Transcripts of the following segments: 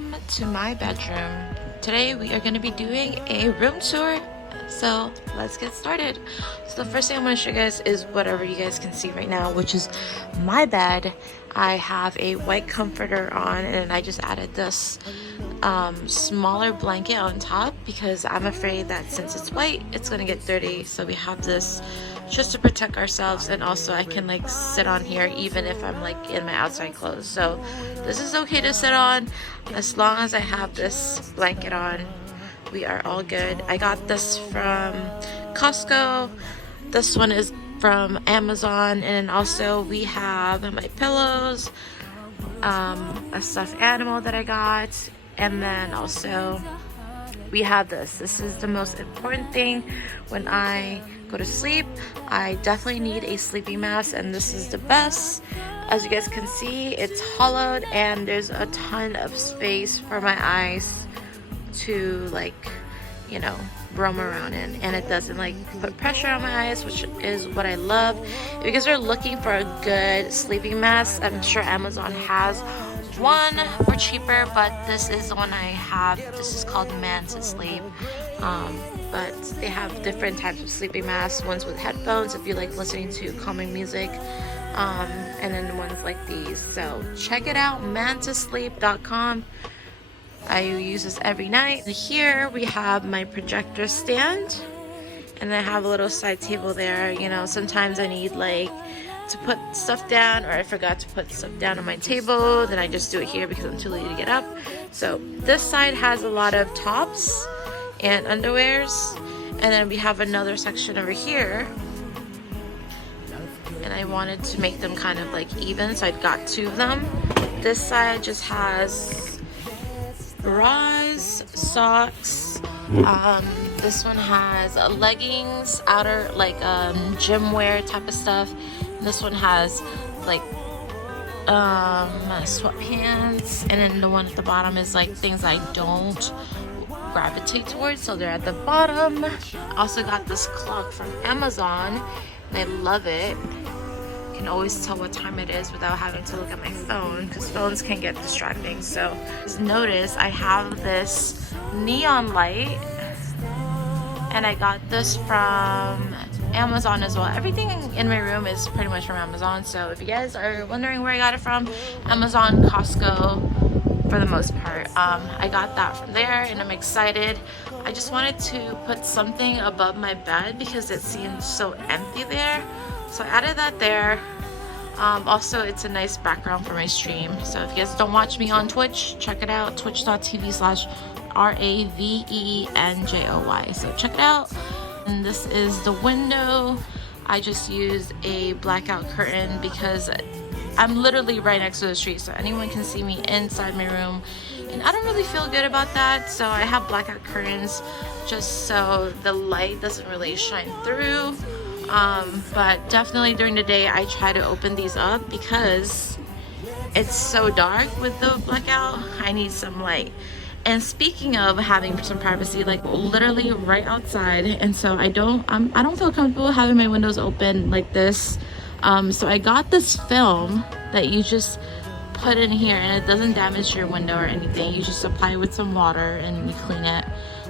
Welcome to my bedroom. Today we are going to be doing a room tour. So let's get started. So the first thing I'm going to show you guys is whatever you guys can see right now, which is my bed. I have a white comforter on and I just added this smaller blanket on top because I'm afraid that since it's white it's going to get dirty. So we have this just to protect ourselves, and also I can like sit on here even if I'm like in my outside clothes. So this is okay to sit on as long as I have this blanket on. We are all good. I got this from Costco. This one is from Amazon, and then also we have my pillows, a stuffed animal that I got, and then also we have this. This is the most important thing when I go to sleep. I definitely need a sleeping mask, and this is the best. As you guys can see, it's hollowed and there's a ton of space for my eyes to like, you know, roam around in, and it doesn't like put pressure on my eyes, which is what I love. If you guys are looking for a good sleeping mask, I'm sure Amazon has one for cheaper, but this is the one I have. This is called Manta Sleep. But they have different types of sleeping masks, ones with headphones if you like listening to calming music, and then ones like these. So check it out, mantasleep.com. I use this every night. Here we have my projector stand, and I have a little side table there. You know, sometimes I need like to put stuff down, or I forgot to put stuff down on my table, then I just do it here because I'm too lazy to get up. So this side has a lot of tops and underwears, and then we have another section over here, and I wanted to make them kind of like even, so I got two of them. This side just has bras, socks. This one has leggings, outer like gym wear type of stuff. This one has like sweatpants, and then the one at the bottom is like things I don't gravitate towards, so they're at the bottom. I also got this clock from Amazon and I love it. You can always tell what time it is without having to look at my phone, because phones can get distracting. So just notice I have this neon light, and I got this from Amazon as well. Everything in my room is pretty much from Amazon, so if you guys are wondering where I got it from, Amazon, Costco for the most part. I got that from there and I'm excited. I just wanted to put something above my bed because it seemed so empty there, so I added that there. Also, it's a nice background for my stream, so if you guys don't watch me on Twitch, check it out, twitch.tv/RAVENJOY. So check it out. And this is the window. I just used a blackout curtain because I'm literally right next to the street, so anyone can see me inside my room, and I don't really feel good about that. So I have blackout curtains just so the light doesn't really shine through. But definitely during the day I try to open these up because it's so dark with the blackout. I need some light. And speaking of having some privacy, like literally right outside, and so I don't feel comfortable having my windows open like this. So I got this film that you just put in here, and it doesn't damage your window or anything. You just apply it with some water and you clean it,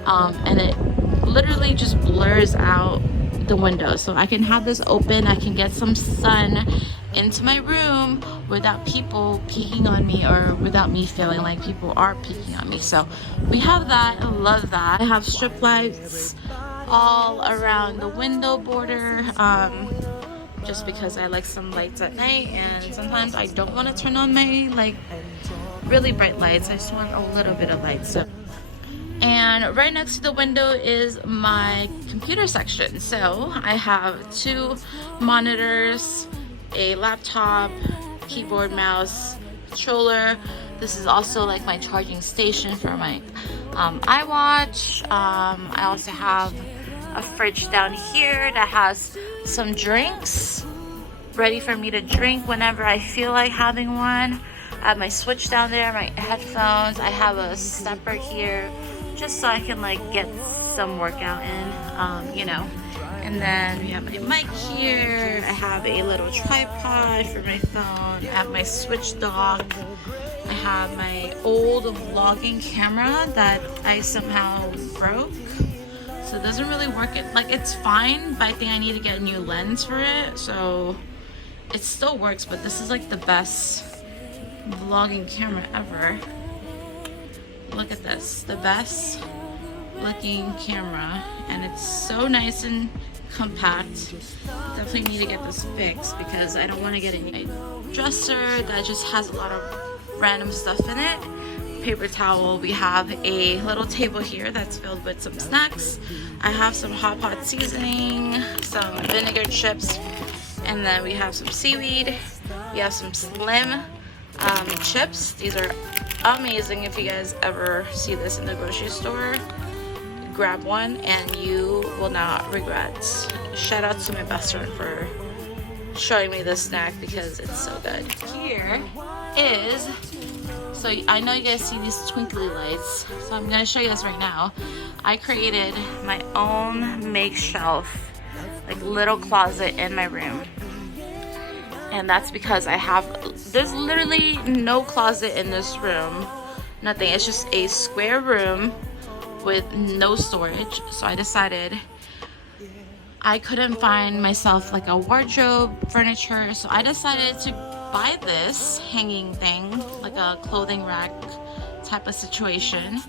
and it literally just blurs out the window, so I can have this open. I can get some sun into my room without people peeking on me, or without me feeling like people are peeking on me. So we have that. I love that. I have strip lights all around the window border, just because I like some lights at night, and sometimes I don't want to turn on my like really bright lights. I just want a little bit of light. So, and right next to the window is my computer section. So I have two monitors, a laptop, keyboard, mouse, controller. This is also like my charging station for my iWatch. I also have a fridge down here that has some drinks ready for me to drink whenever I feel like having one. I have my Switch down there, my headphones. I have a stepper here just so I can like get some workout in, you know. And then we have my mic here. I have a little tripod for my phone. I have my Switch dock. I I have my old vlogging camera that I somehow broke. So it doesn't really work. Like, it's fine, but I think I need to get a new lens for it. So it still works, but this is like the best vlogging camera ever. Look at this, the best looking camera, and it's so nice and compact. Definitely need to get this fixed because I don't want to get a dresser that just has a lot of random stuff in it. Paper towel. We have a little table here that's filled with some snacks. I have some hot pot seasoning, some vinegar chips, and then we have some seaweed. We have some Slim chips. These are amazing. If you guys ever see this in the grocery store, grab one and you will not regret. Shout out to my best friend for showing me this snack because it's so good. Here is, so I know you guys see these twinkly lights, so I'm gonna show you this right now. I created my own makeshelf, like little closet in my room. And that's because there's literally no closet in this room, nothing. It's just a square room with no storage. So I decided I couldn't find myself like a wardrobe, furniture, so I decided to buy this hanging thing, like a clothing rack type of situation.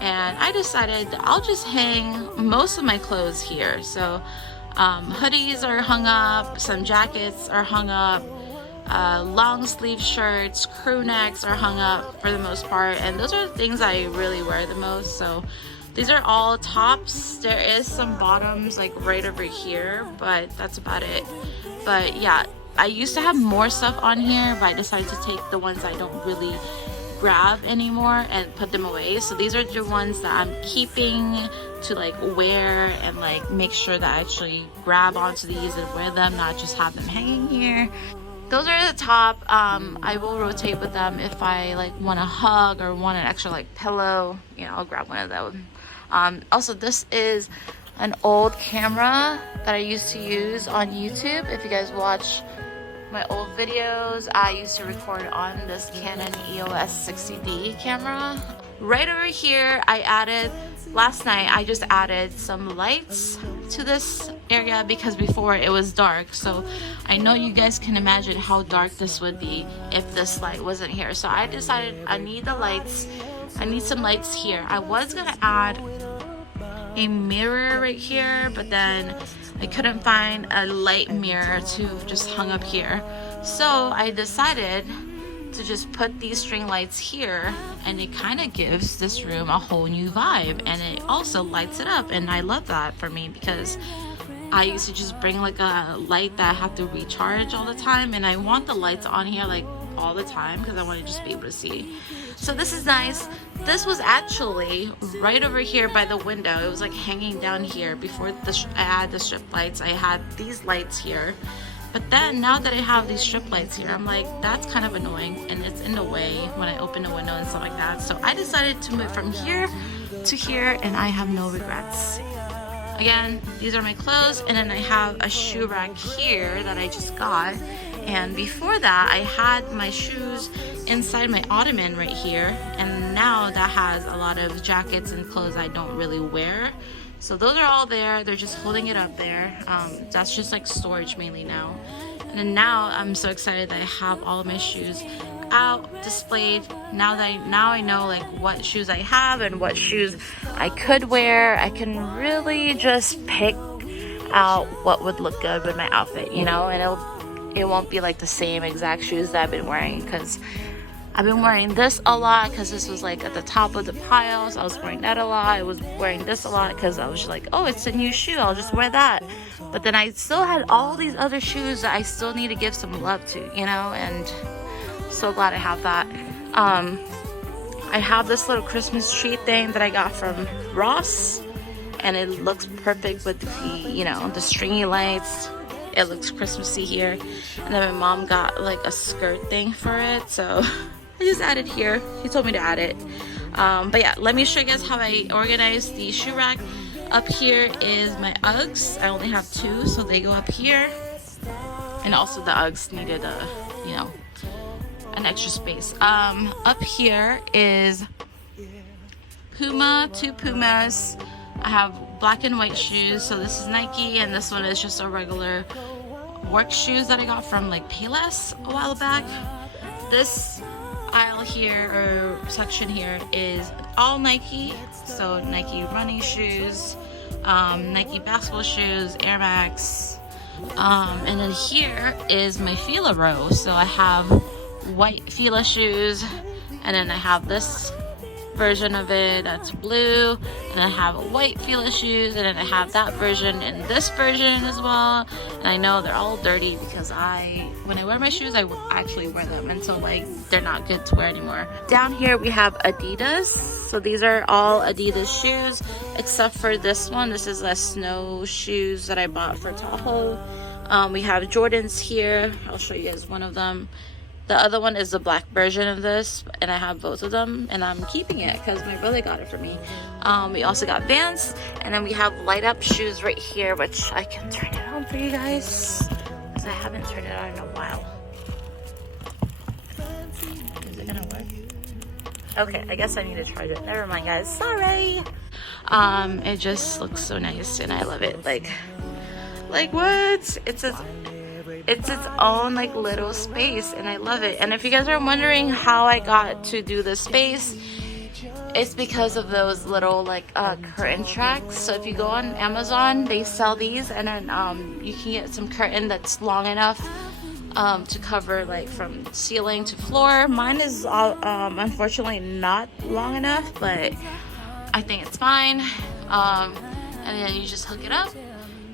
And I decided I'll just hang most of my clothes here. So hoodies are hung up, some jackets are hung up, long sleeve shirts, crew necks are hung up for the most part, and those are the things I really wear the most. So these are all tops. There is some bottoms like right over here, but that's about it. But yeah, I used to have more stuff on here, but I decided to take the ones I don't really grab anymore and put them away. So these are the ones that I'm keeping to like wear and like make sure that I actually grab onto these and wear them, not just have them hanging here. Those are the top. I will rotate with them if I like want a hug or want an extra like pillow, you know, I'll grab one of those. Also, this is an old camera that I used to use on YouTube. If you guys watch my old videos, I used to record on this Canon EOS 60D camera. Right over here, last night I just added some lights to this area because before it was dark. So I know you guys can imagine how dark this would be if this light wasn't here. So I decided I need the lights. I need some lights here. I was gonna add a mirror right here, but then I couldn't find a light mirror to just hung up here. So I decided to just put these string lights here, and it kind of gives this room a whole new vibe, and it also lights it up, and I love that for me because I used to just bring like a light that I have to recharge all the time, and I want the lights on here like all the time because I want to just be able to see. So this is nice. This was actually right over here by the window. It was like hanging down here. Before I had the strip lights, I had these lights here. But then now that I have these strip lights here, I'm like, that's kind of annoying and it's in the way when I open a window and stuff like that. So I decided to move from here to here, and I have no regrets. Again, these are my clothes, and then I have a shoe rack here that I just got. And before that, I had my shoes inside my ottoman right here, and now that has a lot of jackets and clothes I don't really wear. So those are all there. They're just holding it up there. That's just like storage mainly now. And then now I'm so excited that I have all of my shoes out displayed. Now I know like what shoes I have and what shoes I could wear. I can really just pick out what would look good with my outfit, you know, and it won't be like the same exact shoes that I've been wearing, because I've been wearing this a lot because this was like at the top of the pile, so I was wearing that a lot. I was wearing this a lot because I was just like, oh, it's a new shoe, I'll just wear that. But then I still had all these other shoes that I still need to give some love to, you know, and so glad I have that. I have this little Christmas tree thing that I got from Ross, and it looks perfect with the, you know, the stringy lights. It looks Christmassy here. And then my mom got like a skirt thing for it, so I just added here. He told me to add it. But yeah, let me show you guys how I organize the shoe rack. Up here is my Uggs. I only have 2, so they go up here. And also the Uggs needed a, you know, an extra space. Up here is Puma, 2 Pumas. I have black and white shoes. So this is Nike, and this one is just a regular work shoes that I got from like Payless a while back. This aisle here, or section here, is all Nike. So Nike running shoes, Nike basketball shoes, Air Max. And then here is my Fila row. So I have white Fila shoes, and then I have this version of it that's blue, and I have white Fila shoes, and then I have that version and this version as well. And I know they're all dirty because when I wear my shoes, I actually wear them until like they're not good to wear anymore. Down here we have Adidas. So these are all Adidas shoes except for this one. This is a snow shoes that I bought for Tahoe. We have Jordans here. I'll show you guys one of them. The other one is the black version of this, and I have both of them, and I'm keeping it because my brother got it for me. We also got Vans, and then we have light up shoes right here, which I can turn it on for you guys because I haven't turned it on in a while. Is it gonna work? Okay, I guess I need to charge it. Never mind, guys. Sorry. It just looks so nice, and I love it. Like what? It's its own like little space, and I love it. And if you guys are wondering how I got to do this space, it's because of those little like curtain tracks. So if you go on Amazon, they sell these, and then you can get some curtain that's long enough to cover like from ceiling to floor. Mine is unfortunately not long enough, but I think it's fine. And then you just hook it up,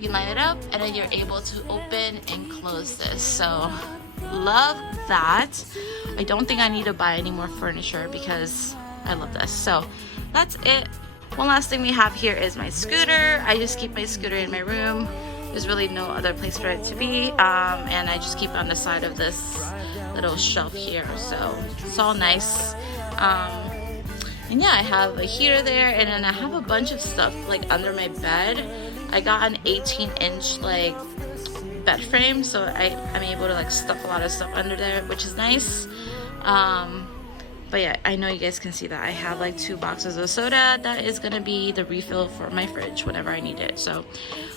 you line it up, and then you're able to open and close this. So love that. I don't think I need to buy any more furniture because I love this. So that's it. One last thing we have here is my scooter. I just keep my scooter in my room. There's really no other place for it to be, and I just keep it on the side of this little shelf here. So it's all nice. And yeah, I have a heater there, and then I have a bunch of stuff like under my bed. I got an 18-inch like bed frame, so I'm able to like stuff a lot of stuff under there, which is nice. But yeah, I know you guys can see that I have like 2 boxes of soda. That is gonna be the refill for my fridge whenever I need it. So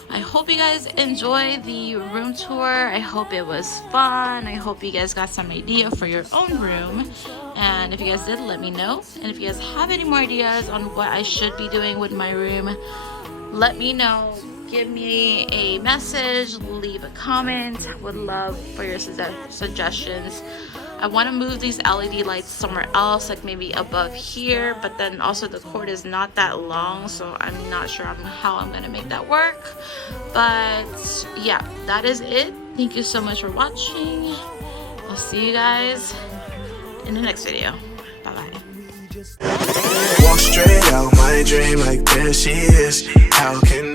I hope you guys enjoy the room tour. I hope it was fun. I hope you guys got some idea for your own room. And if you guys did, let me know. And if you guys have any more ideas on what I should be doing with my room, let me know. Give me a message, leave a comment. Would love for your suggestions. I want to move these LED lights somewhere else, like maybe above here, but then also the cord is not that long, so I'm not sure how I'm going to make that work. But yeah, that is it. Thank you so much for watching. I'll see you guys in the next video. Bye bye. Walk straight out my dream, like there she is. How can